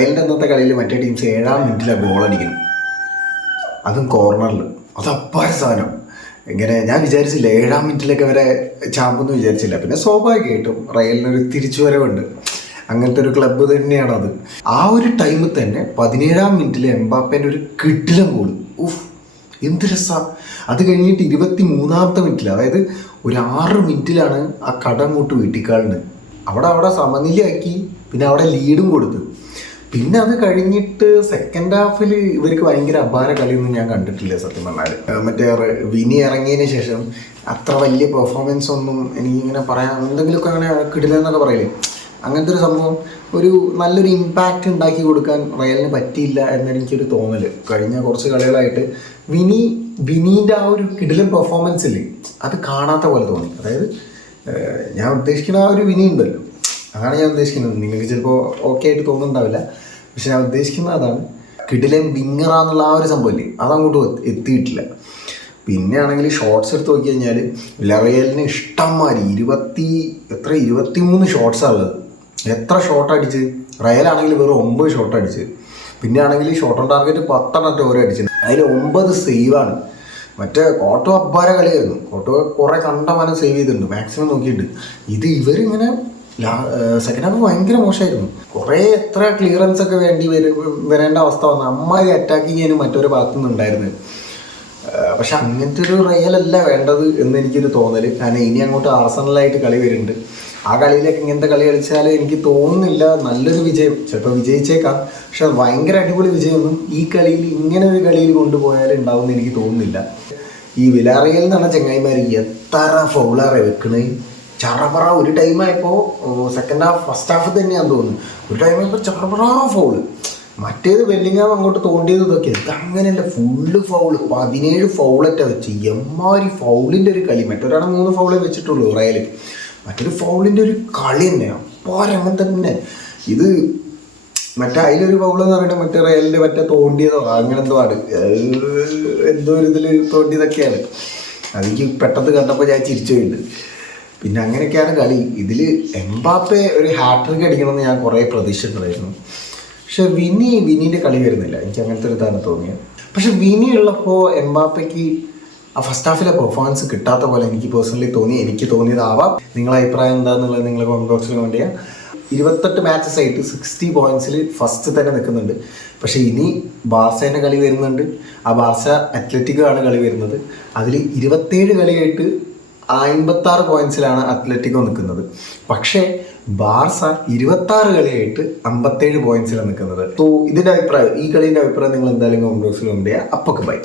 റയലിൻ്റെ അന്നത്തെ കളിയിൽ മറ്റേ ടീംസ് 7-ാം മിനിറ്റിലാണ് ഗോൾ അടിക്കണം, അതും കോർണറിൽ. അത് അപ്പാര സാധനം. ഇങ്ങനെ ഞാൻ വിചാരിച്ചില്ല 7-ാം മിനിറ്റിലൊക്കെ വരെ ചാമ്പൊന്നും വിചാരിച്ചില്ല. പിന്നെ സ്വാഭാവികമായിട്ടും റയലിനൊരു തിരിച്ചുവരവുണ്ട്, അങ്ങനത്തെ ഒരു ക്ലബ്ബ് തന്നെയാണത്. ആ ഒരു ടൈമിൽ തന്നെ 17-ാം മിനിറ്റിൽ എംബാപ്പേൻ്റെ ഒരു കിടിലൻ ഗോൾ. ഉഫ്, എന്ത് രസമാണ്. അത് കഴിഞ്ഞിട്ട് 23-ാമത്തെ മിനിറ്റിൽ, അതായത് ഒരു 6 മിനിറ്റിലാണ് ആ കടങ്ങോട്ട് വീട്ടിക്കാളുണ്ട്. അവിടെ സമനിലയാക്കി, പിന്നെ അവിടെ ലീഡും കൊടുത്തു. പിന്നെ അത് കഴിഞ്ഞിട്ട് സെക്കൻഡ് ഹാഫിൽ ഇവർക്ക് ഭയങ്കര അപാര കളിയൊന്നും ഞാൻ കണ്ടിട്ടില്ല സത്യം പറഞ്ഞാൽ. മറ്റേ വിനി ഇറങ്ങിയതിന് ശേഷം അത്ര വലിയ പെർഫോമൻസ് ഒന്നും എനിക്കിങ്ങനെ പറയാൻ, എന്തെങ്കിലുമൊക്കെ അങ്ങനെ കിടിലെന്നൊക്കെ പറയില്ലേ, അങ്ങനത്തെ ഒരു സംഭവം ഒരു നല്ലൊരു ഇമ്പാക്റ്റ് ഉണ്ടാക്കി കൊടുക്കാൻ റയലിന് പറ്റിയില്ല എന്നെനിക്കൊരു തോന്നൽ. കഴിഞ്ഞ കുറച്ച് കളികളായിട്ട് വിനീൻ്റെ ആ ഒരു കിടിലൻ പെർഫോമൻസ് ഇല്ലേ, അത് കാണാത്ത പോലെ തോന്നി. അതായത് ഞാൻ ഉദ്ദേശിക്കുന്ന ആ ഒരു വിനി ഉണ്ടല്ലോ, അതാണ് ഞാൻ ഉദ്ദേശിക്കുന്നത്. നിങ്ങൾക്ക് ചിലപ്പോൾ ഓക്കെ ആയിട്ട് തോന്നുന്നുണ്ടാവില്ല, പക്ഷെ ഞാൻ ഉദ്ദേശിക്കുന്നത് അതാണ്. കിടിലൻ വിങ്ങറാന്നുള്ള ആ ഒരു സംഭവമില്ലേ, അതങ്ങോട്ട് എത്തിയിട്ടില്ല. പിന്നെ ആണെങ്കിൽ ഷോട്ട്സ് എടുത്ത് നോക്കി കഴിഞ്ഞാൽ വിലറിയലിന് ഇഷ്ടംമാതിരി 23 ഷോട്ട്സാണ് ഉള്ളത്. എത്ര ഷോട്ട് അടിച്ച്? റയലാണെങ്കിൽ വെറും 9 ഷോട്ട് അടിച്ച്. പിന്നെ ആണെങ്കിൽ ഷോട്ട് ഓൺ ടാർഗറ്റ് 10 ഓരോ അടിച്ചത്, അതിൽ 9 സേവാണ്. മറ്റേ കോട്ടോ അബ്ബാര കളിയായിരുന്നു. കോട്ടോ കുറേ കണ്ടമാനം സേവ് ചെയ്തിട്ടുണ്ട്, മാക്സിമം നോക്കിയിട്ട്. ഇത് ഇവരിങ്ങനെ സെക്കൻഡ് ഹാഫ് ഭയങ്കര മോശമായിരുന്നു. കുറേ എത്ര ക്ലിയറൻസ് ഒക്കെ വരേണ്ട അവസ്ഥ വന്നു. അമ്മാതിരി അറ്റാക്കിങ് ചെയ്യാനും മറ്റൊരു ഭാഗത്തുനിന്ന് ഉണ്ടായിരുന്നു. പക്ഷെ അങ്ങനത്തെ ഒരു റയലല്ല വേണ്ടത് എന്ന് എനിക്കൊരു തോന്നൽ. കാരണം ഇനി അങ്ങോട്ട് ആർസണലായിട്ട് കളി വരുന്നുണ്ട്. ആ കളിയിലേക്ക് ഇങ്ങനത്തെ കളി കളിച്ചാൽ എനിക്ക് തോന്നുന്നില്ല നല്ലൊരു വിജയം. ചിലപ്പോൾ വിജയിച്ചേക്കാം, പക്ഷെ ഭയങ്കര അടിപൊളി വിജയമൊന്നും ഈ കളിയിൽ ഇങ്ങനെ ഒരു കളിയിൽ കൊണ്ടുപോയാൽ ഉണ്ടാവുമെന്ന് എനിക്ക് തോന്നുന്നില്ല. ഈ വിലാറിയൽ എന്ന് പറഞ്ഞ ചങ്ങായിമാർ എത്ര ഫൗളാണ് വെക്കണേ. ചറപറ ഒരു ടൈമായപ്പോൾ സെക്കൻഡ് ഹാഫ് ഫസ്റ്റ് ഹാഫ് തന്നെയാണെന്ന് തോന്നുന്നു. ഒരു ടൈമായപ്പോൾ ചറപറ ഫൗള്. മറ്റേത് വെല്ലിങ്ങാം അങ്ങോട്ട് തോണ്ടിയത് ഇതൊക്കെ, ഇതങ്ങനെയല്ല, ഫുള്ള് ഫൗള്. 17 ഫൗളറ്റ വെച്ച് എമ്മാതിരി ഫൗളിൻ്റെ ഒരു കളി. മറ്റൊരാണ് 3 ഫൗളേ വെച്ചിട്ടുള്ളൂ റയൽ. മറ്റൊരു ഫൗളിൻ്റെ ഒരു കളി തന്നെ അപ്പോരങ്ങനെ തന്നെ. ഇത് മറ്റേ അതിലൊരു ഫൗളെന്ന് പറയുന്നത് മറ്റേ റയലിൻ്റെ മറ്റേ തോണ്ടിയതോ അങ്ങനെ എന്തോ ആണ്, എന്തോ ഒരു ഇതിൽ തോണ്ടിയതൊക്കെയാണ്. അതെനിക്ക് പെട്ടെന്ന് കണ്ടപ്പോൾ ഞാൻ ചിരിച്ചു പോയിട്ടുണ്ട്. പിന്നെ അങ്ങനെയൊക്കെയാണ് കളി. ഇതിൽ എംബാപ്പെ ഒരു ഹാട്രിക് അടിക്കണമെന്ന് ഞാൻ കുറേ പ്രതീക്ഷിച്ചിട്ടുണ്ടായിരുന്നു. പക്ഷെ വിനീൻ്റെ കളി വരുന്നില്ല, എനിക്ക് അങ്ങനത്തെ ഒരു ഇതാണ് തോന്നിയത്. പക്ഷെ വിനി ഉള്ളപ്പോൾ എംബാപ്പയ്ക്ക് ആ ഫസ്റ്റ് ഹാഫിലെ പെർഫോമൻസ് കിട്ടാത്ത പോലെ എനിക്ക് പേഴ്സണലി തോന്നി. എനിക്ക് തോന്നിയതാവാം. നിങ്ങളെ അഭിപ്രായം എന്താണെന്നുള്ളത് നിങ്ങൾ കമൻറ്റ് ബോക്സിൽ കമൻറ്റ് ചെയ്യുക. 28 മാച്ചസ് ആയിട്ട് 60 പോയിൻറ്റ്സിൽ ഫസ്റ്റ് തന്നെ നിൽക്കുന്നുണ്ട്. പക്ഷേ ഇനി ബാർസേൻ്റെ കളി വരുന്നുണ്ട്. ആ ബാർസ അത്ലറ്റിക്കോ ആണ് കളി വരുന്നത്. അതിൽ 27 കളിയായിട്ട് 56 പോയിൻറ്റ്സിലാണ് അത്ലറ്റിക്കോ നിൽക്കുന്നത്. പക്ഷേ ബാർസ 26 കളിയായിട്ട് 57 പോയിൻറ്റ്സിലാണ് നിൽക്കുന്നത്. സോ ഇതിൻ്റെ അഭിപ്രായം, ഈ കളീൻ്റെ അഭിപ്രായം നിങ്ങൾ എന്തായാലും കമൻറ്റ് ബോക്സിൽ കമൻറ്റ് ചെയ്യുക. അപ്പോൾ ബൈ.